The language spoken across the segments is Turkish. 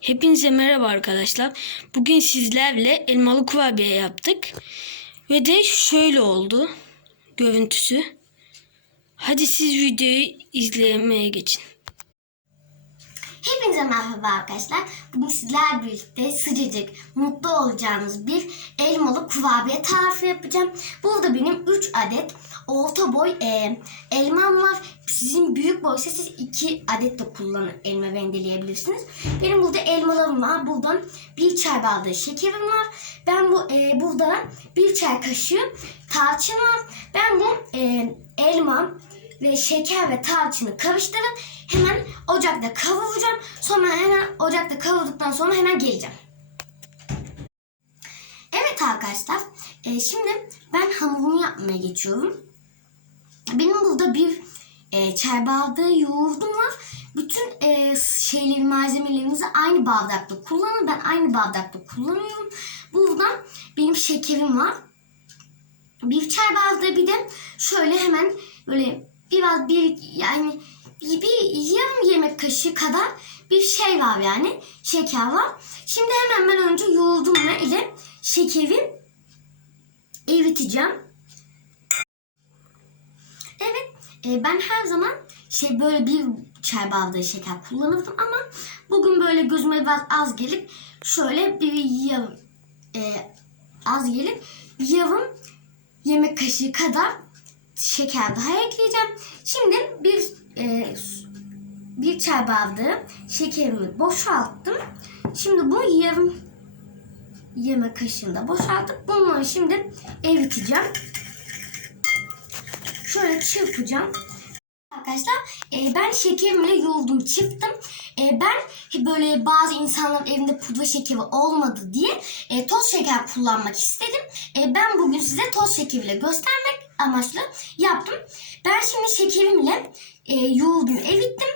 Hepinize merhaba arkadaşlar. Bugün sizlerle elmalı kurabiye yaptık. Ve de şöyle oldu görüntüsü. Hadi siz videoyu izlemeye geçin. Hepinize merhaba arkadaşlar. Bugün sizlerle birlikte sıcacık, mutlu olacağınız bir elmalı kurabiye tarifi yapacağım. Burada benim 3 adet orta boy e, elmam var. Sizin büyük boysa siz 2 adet de kullanıp elma rendeleyebilirsiniz. Benim burada elmalarım var. Buradan bir çay bardağı şekerim var. Ben bu e, burada bir çay kaşığı tarçın var. Ben bu e, elmam ve şeker ve tarçını karıştırıp hemen ocakta kavuracağım. Sonra hemen ocakta kavurduktan sonra hemen geleceğim. Evet arkadaşlar. e, şimdi ben hamurumu yapmaya geçiyorum. Benim burada bir e, çay bardağı yoğurdum var. Bütün e, şeyleri malzemelerinizi aynı bardakta kullanın. Ben aynı bardakta kullanıyorum. Buradan benim şekerim var. Bir çay bardağı bir de şöyle hemen böyle biraz bir yani bir, yarım yemek kaşığı kadar bir şey var yani şeker var. Şimdi hemen ben önce yoğurdumla ile şekeri eriteceğim. Evet e, ben her zaman şey böyle bir çay bardağı şeker kullanırdım ama bugün böyle gözüme biraz az gelip şöyle bir yarım e, az gelip yarım yemek kaşığı kadar şeker daha ekleyeceğim. Şimdi bir e, bir çay bardağı şekerimi boşalttım. Şimdi bu yarım yemek kaşığını da boşalttık. Bunları şimdi eriteceğim. Şöyle çırpacağım. Arkadaşlar e, ben şekerimle yoğurdum çırptım. E, ben böyle bazı insanların evinde pudra şekeri olmadı diye e, toz şeker kullanmak istedim. E, ben bugün size toz şekeriyle göstermek amaçlı yaptım. Ben şimdi şekerimle e, yoğurdumu erittim.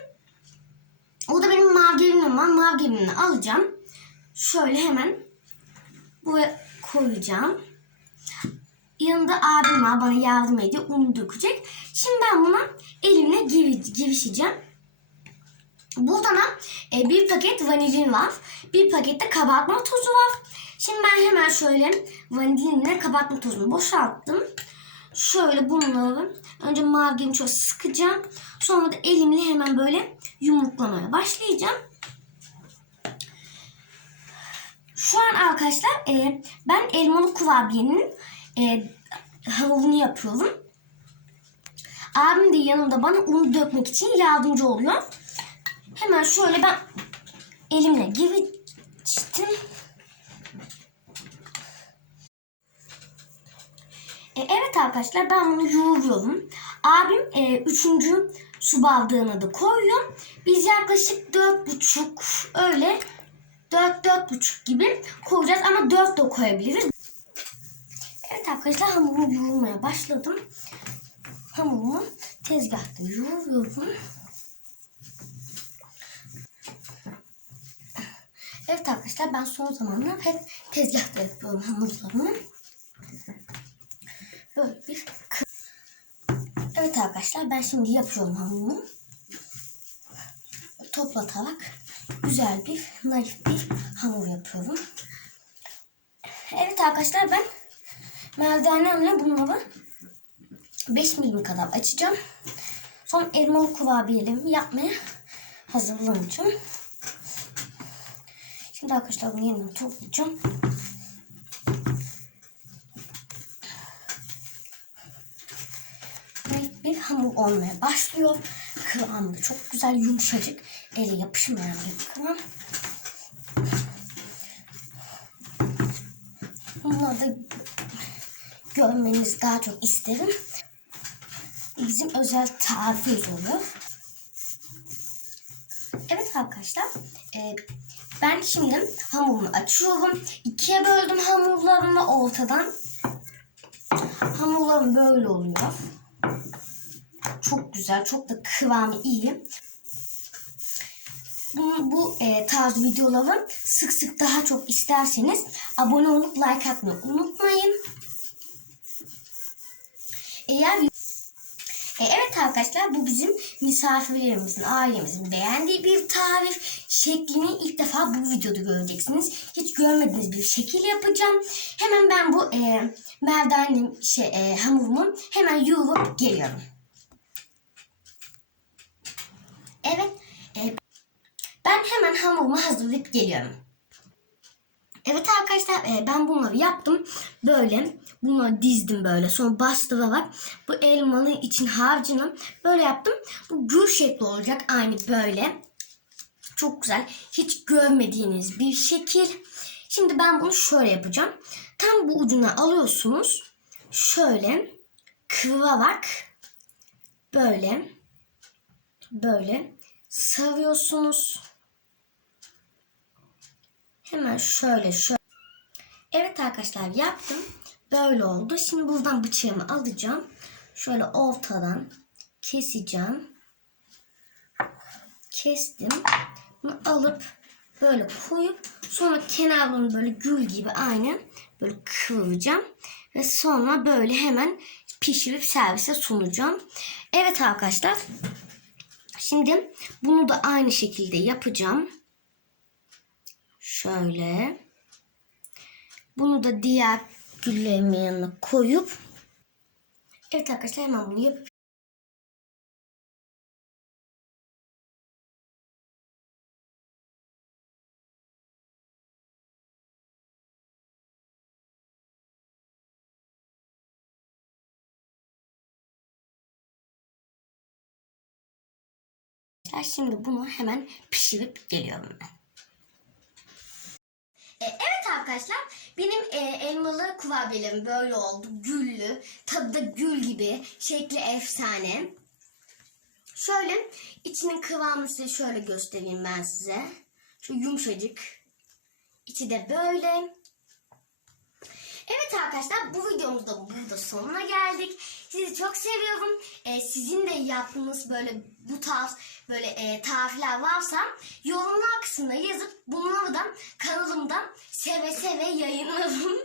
O da benim margarinim var. Margarinini alacağım. Şöyle hemen buraya koyacağım. Yanında abim var bana yardım ediyor. Unu dökecek. Şimdi ben buna elimle gir, girişeceğim. Burada da e, bir paket vanilin var. Bir paket de kabartma tozu var. Şimdi ben hemen şöyle vanilinle kabartma tozunu boşalttım. Şöyle bunları önce margarini şöyle sıkacağım. Sonra da elimle hemen böyle yumruklamaya başlayacağım. Şu an arkadaşlar e, ben elmalı kurabiyenin e, hamurunu yapıyorum. Abim de yanımda bana un dökmek için yardımcı oluyor. Hemen şöyle ben elimle giriştim. E, evet arkadaşlar ben bunu yoğuruyorum. Abim e, üçüncü su bardağına da koyuyor. Biz yaklaşık dört buçuk öyle dört dört buçuk gibi koyacağız ama dört de koyabiliriz. Evet arkadaşlar hamurumu yoğurmaya başladım. Hamurumu tezgahta yoğuruyorum. Evet arkadaşlar ben son zamanlar hep tezgahta yapıyorum hamurlarımı. Böyle bir kı- Evet arkadaşlar ben şimdi yapıyorum hamurumu. Toplatarak güzel bir naif bir hamur yapıyorum. Evet arkadaşlar ben merdanemle bunları 5 milim kadar açacağım. Sonra elmalı kurabiyelerimi yapmaya hazırlanacağım. Şimdi arkadaşlar bunu yeniden toplayacağım. Naif bir hamur olmaya başlıyor. Kıvamı çok güzel yumuşacık. Ele yapışmayan bir kıvam. Bunları da görmenizi daha çok isterim. Bizim özel tarifimiz oluyor. Evet arkadaşlar. e, ben şimdi hamurumu açıyorum. İkiye böldüm hamurlarımı ortadan. Hamurlarım böyle oluyor. Çok güzel. Çok da kıvamı iyi. Bu, bu e, tarz videoları sık sık daha çok isterseniz abone olup like atmayı unutmayın. Eğer E, evet arkadaşlar bu bizim misafirlerimizin, ailemizin beğendiği bir tarif. Şeklini ilk defa bu videoda göreceksiniz. Hiç görmediğiniz bir şekil yapacağım. Hemen ben bu e, merdanem şey, e, hamurumu hemen yoğurup geliyorum. Evet. e, ben hemen hamurumu hazırlayıp geliyorum. Evet arkadaşlar e, ben bunları yaptım. Böyle bunları dizdim böyle. Sonra bastırarak bu elmalı için harcını böyle yaptım. Bu gül şekli olacak aynı böyle. Çok güzel. Hiç görmediğiniz bir şekil. Şimdi ben bunu şöyle yapacağım. Tam bu ucuna alıyorsunuz. Şöyle kıvırarak böyle böyle sarıyorsunuz. Hemen şöyle şöyle. Evet arkadaşlar yaptım. Böyle oldu. Şimdi buradan bıçağımı alacağım. Şöyle ortadan keseceğim. Kestim. Bunu alıp böyle koyup sonra kenarını böyle gül gibi aynen böyle kıvıracağım. Ve sonra böyle hemen pişirip servise sunacağım. Evet arkadaşlar. Şimdi bunu da aynı şekilde yapacağım. Şöyle. Bunu da diğer güllerimin yanına koyup Evet arkadaşlar hemen bunu yapıp Şimdi bunu hemen pişirip geliyorum ben. E, evet arkadaşlar benim e, elmalı kurabiyelerim böyle oldu. Güllü. Tadı da gül gibi. Şekli efsane. Şöyle içinin kıvamını şöyle göstereyim ben size. Şu yumuşacık. İçi de böyle. Evet arkadaşlar bu videomuzda burada sonuna geldik. Sizi çok seviyorum. Ee, sizin de yaptığınız böyle bu tarz böyle e, tarifler varsa yorumlar kısmına yazıp bunları da kanalımda seve seve yayınlarım.